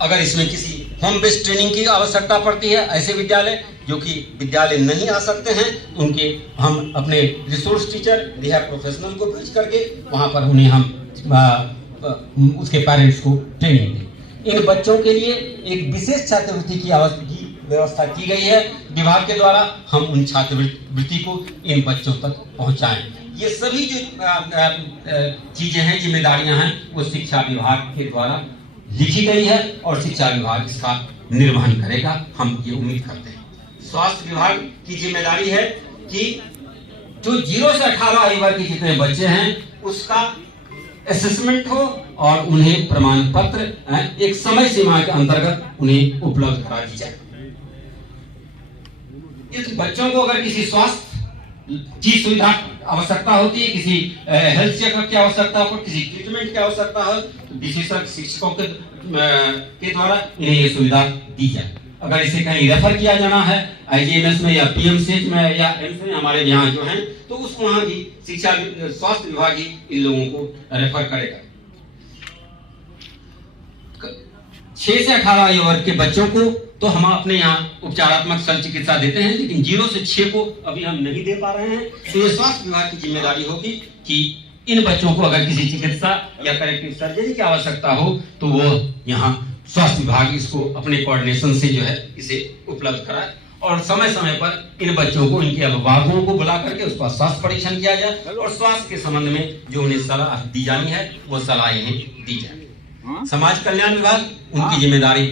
अगर इसमें किसी होम बेस्ड ट्रेनिंग की आवश्यकता पड़ती है, ऐसे विद्यालय जो कि विद्यालय नहीं आ सकते हैं, उनके हम अपने रिसोर्स टीचर, रिहैब प्रोफेशनल को भेज करके वहाँ पर उन्हें हम उसके पेरेंट्स को ट्रेनिंग दें। इन बच्चों के लिए एक विशेष छात्रवृत्ति की व्यवस्था की गई है विभाग के द्वारा। हम उन छात्रवृत्ति को इन बच्चों तक पहुँचाएं। ये सभी जो चीजें हैं, जिम्मेदारियां हैं, वो शिक्षा विभाग के द्वारा लिखी गई है और शिक्षा विभाग इसका निर्वहन करेगा, हम ये उम्मीद करते हैं। स्वास्थ्य विभाग की जिम्मेदारी है कि जो 0 से 18 आयु वर्ग के जितने बच्चे हैं उसका असेसमेंट हो और उन्हें प्रमाण पत्र एक समय सीमा के अंतर्गत उन्हें उपलब्ध करा दी जाए। इस बच्चों को अगर किसी स्वास्थ्य की सुविधा आवश्यकता होती है, किसी हेल्थ चेकअप की आवश्यकता हो, किसी ट्रीटमेंट की आवश्यकता हो, तो विशेषज्ञ शिक्षकों के द्वारा इन्हें ये सुविधा दी जाए। अगर इसे कहीं रेफर किया जाना है IGMS में या PMCH में या एम्स में हमारे यहाँ जो है, तो उसको वहाँ भी शिक्षा स्वास्थ्य विभाग ही इन लोगों को रेफर करेगा। 6 से 18 आयु वर्ग के बच्चों को तो हम अपने यहाँ उपचारात्मक शल्य चिकित्सा देते हैं, लेकिन 0 से 6 को अभी हम नहीं दे पा रहे हैं। तो ये स्वास्थ्य विभाग की जिम्मेदारी होगी कि इन बच्चों को अगर किसी चिकित्सा या करेक्टिव सर्जरी की आवश्यकता हो तो वो यहाँ स्वास्थ्य विभाग इसको अपने कोऑर्डिनेशन से जो है इसे उपलब्ध कराए और समय समय पर इन बच्चों को, इनके अभिभावकों को बुला करके उसका स्वास्थ्य परीक्षण किया जाए और स्वास्थ्य के संबंध में जो उन्हें सलाह दी जानी है वो सलाह इन्हें दी जाए। समाज कल्याण विभाग, उनकी जिम्मेदारी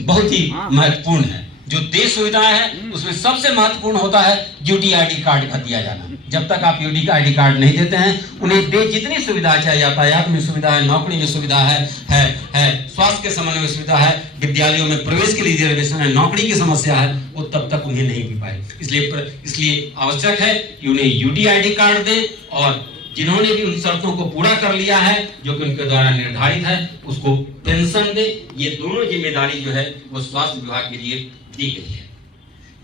बहुत ही महत्वपूर्ण है। जो देश सुविधाएं हैं उसमें सबसे महत्वपूर्ण होता है UDID कार्ड का दिया जाना। जब तक आप UDID कार्ड नहीं देते हैं, उन्हें जितनी सुविधा चाहे, यातायात में सुविधा है, नौकरी में सुविधा है, स्वास्थ्य के संबंध में सुविधा है, विद्यालयों में प्रवेश के लिए रिजर्वेशन है, नौकरी की समस्या है, वो तब तक उन्हें नहीं मिल पाए। इसलिए आवश्यक है कि उन्हें UDID कार्ड दें और जिन्होंने भी उन शर्तों को पूरा कर लिया है जो कि उनके द्वारा निर्धारित है, उसको पेंशन दे। ये दोनों जिम्मेदारी जो है वो स्वास्थ्य विभाग के लिए दी गई है।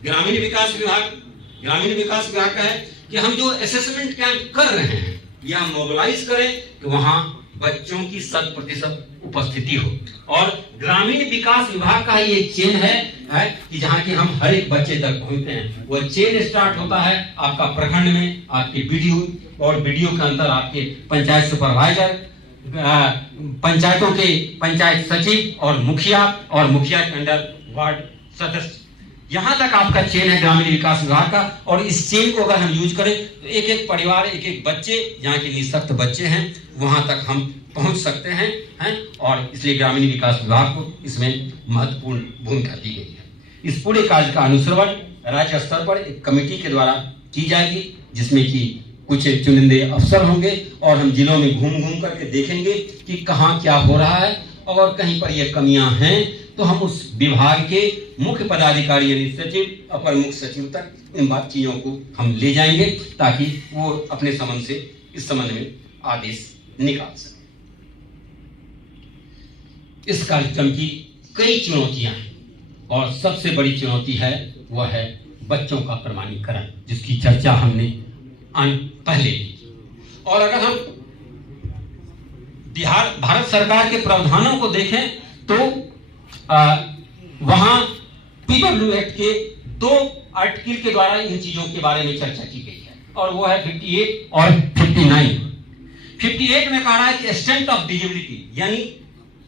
ग्रामीण विकास विभाग का है कि हम जो असेसमेंट कैंप कर रहे हैं या मोबिलाइज करें कि वहां बच्चों की 100% उपस्थिति हो। और ग्रामीण विकास विभाग का ये चेन है कि जहां की हम हर एक बच्चे तक पहुंचते हैं। वो चेन स्टार्ट होता है आपका प्रखंड में, आपके BDO और BDO के अंदर आपके पंचायत सुपरवाइजर, पंचायतों के पंचायत सचिव और मुखिया के अंदर वार्ड सदस्य, यहां तक आपका चेन है ग्रामीण विकास विभाग का। और इस चेन को अगर हम यूज करें तो एक एक परिवार, एक एक बच्चे, जहां के निःशक्त बच्चे हैं, वहां तक हम पहुंच सकते हैं और इसलिए ग्रामीण विकास विभाग को इसमें महत्वपूर्ण भूमिका दी गई है। इस पूरे कार्य का अनुश्रवण राज्य स्तर पर एक कमेटी के द्वारा की जाएगी, जिसमें कि कुछ चुनिंदे अफसर होंगे और हम जिलों में घूम करके देखेंगे कि कहाँ क्या हो रहा है और कहीं पर ये कमियां हैं तो हम उस विभाग के मुख्य पदाधिकारी यानी सचिव, अपर मुख्य सचिव तक इन बात चीजों को हम ले जाएंगे ताकि वो अपने संबंध से इस संबंध में आदेश निकाल सके। इस कार्यक्रम की कई चुनौतियां हैं और सबसे बड़ी चुनौती है वह है बच्चों का प्रमाणीकरण, जिसकी चर्चा हमने पहले की। और अगर हम भारत सरकार के प्रावधानों को देखें तो वहां PW एक्ट के 2 आर्टिकल के द्वारा इन चीजों के बारे में चर्चा की गई है और वो है 58 और 59। 58 में कहा है कि एक्सटेंट ऑफ डिजेबिलिटी, यानी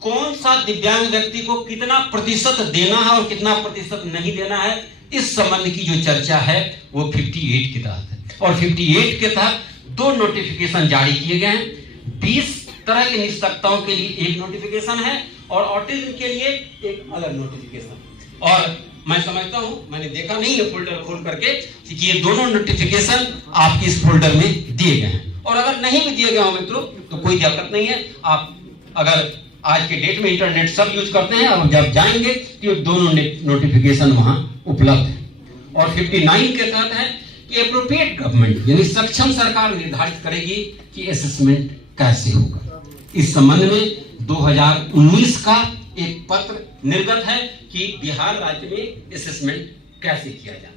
कौन सा दिव्यांग व्यक्ति को कितना प्रतिशत देना है और कितना प्रतिशत नहीं देना है, इस संबंध की जो चर्चा है वो 58 के तहत है। और 58 के तहत 2 नोटिफिकेशन जारी किए गए हैं। 20 तरह की निःशक्तताओं के लिए एक नोटिफिकेशन है और ऑटिज्म के लिए एक अलग नोटिफिकेशन। और मैं समझता हूं, मैंने देखा नहीं है फोल्डर खोल करके, कि ये दोनों नोटिफिकेशन आपके इस फोल्डर में दिए गए हैं। और अगर नहीं भी दिए गए हो मित्रों तो कोई दिक्कत नहीं है, आप अगर आज के डेट में इंटरनेट सब यूज करते हैं, अब जब जाएंगे तो दोनों नोटिफिकेशन वहां उपलब्ध है। और 59 के तहत है कि एप्रोप्रिएट गवर्नमेंट यानी सक्षम सरकार निर्धारित करेगी कि असेसमेंट कैसे होगा। इस संबंध में 2019 का एक पत्र निर्गत है कि बिहार राज्य में असेसमेंट कैसे किया जाए।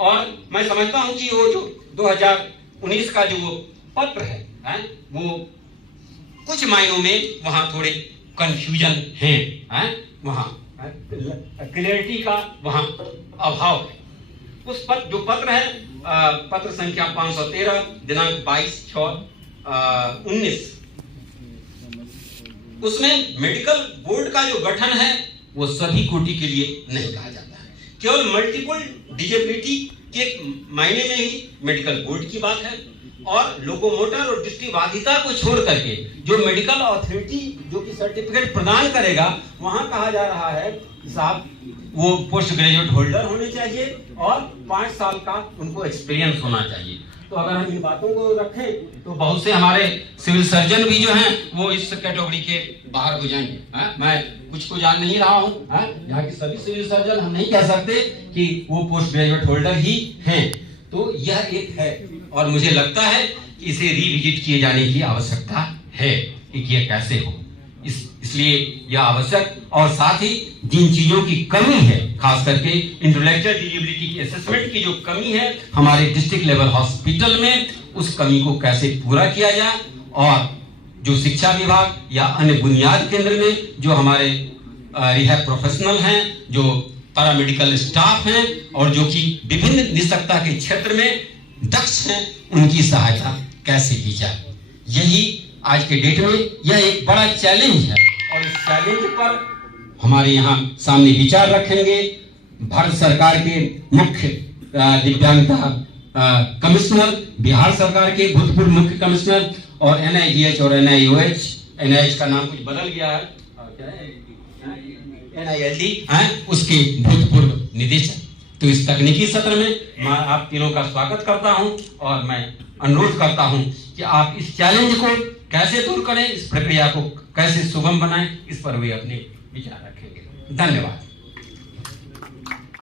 और मैं समझता हूं कि वो जो 2019 का जो वो पत्र है वो कुछ मायनों में वहां थोड़े कंफ्यूजन है, वहां क्लियरिटी का वहां अभाव है। उस पत्र जो पत्र है, पत्र संख्या 513 दिनांक 22/6/19, उसमें मेडिकल बोर्ड का जो गठन है वो सभी कोटि के लिए नहीं कहा जाता है, केवल मल्टीपल डिजेबिलिटी के मायने में ही मेडिकल बोर्ड की बात है। और लोकोमोटर और दृष्टिबाधिता को छोड़ करके जो मेडिकल अथॉरिटी जो कि सर्टिफिकेट प्रदान करेगा, वहां कहा जा रहा है कि साहब वो पोस्ट ग्रेजुएट होल्डर होने चाहिए और 5 साल का उनको एक्सपीरियंस होना चाहिए। तो अगर हम इन बातों को रखें तो बहुत से हमारे सिविल सर्जन भी जो हैं वो इस कैटेगरी के बाहर हो जाएंगे। मैं कुछ को जान नहीं रहा हूँ, यहाँ के सभी सिविल सर्जन हम नहीं कह सकते कि वो पोस्ट ग्रेजुएट होल्डर ही हैं। तो यह एक है और मुझे लगता है कि इसे रिविजिट किए जाने की आवश्यकता है कि ये कैसे हो। इसलिए यह आवश्यक, और साथ ही जिन चीजों की कमी है, खास करके इंटेलेक्चुअल डिसेबिलिटी की असेसमेंट की जो कमी है हमारे डिस्ट्रिक्ट लेवल हॉस्पिटल में, उस कमी को कैसे पूरा किया जाए। और जो शिक्षा विभाग या अन्य बुनियाद केंद्र में जो हमारे रिहैब प्रोफेशनल हैं, जो पैरामेडिकल स्टाफ हैं और जो कि विभिन्न निष्ठता के क्षेत्र में दक्ष हैं, उनकी सहायता कैसे की जाए। यही आज के डेट में यह एक बड़ा चैलेंज है और इस चैलेंज पर हमारे यहाँ सामने विचार रखेंगे भारत सरकार के मुख्य दिव्यांगता कमिश्नर, बिहार सरकार के भूतपूर्व मुख्य कमिश्नर और NIGH और NIOH का नाम कुछ बदल गया है, NILD उसके भूतपूर्व निदेशक। तो इस तकनीकी सत्र में मैं आप तीनों का स्वागत करता हूं और मैं अनुरोध करता हूं कि आप इस चैलेंज को कैसे दूर करें, इस प्रक्रिया को कैसे सुगम बनाएं, इस पर भी अपने विचार रखेंगे। धन्यवाद।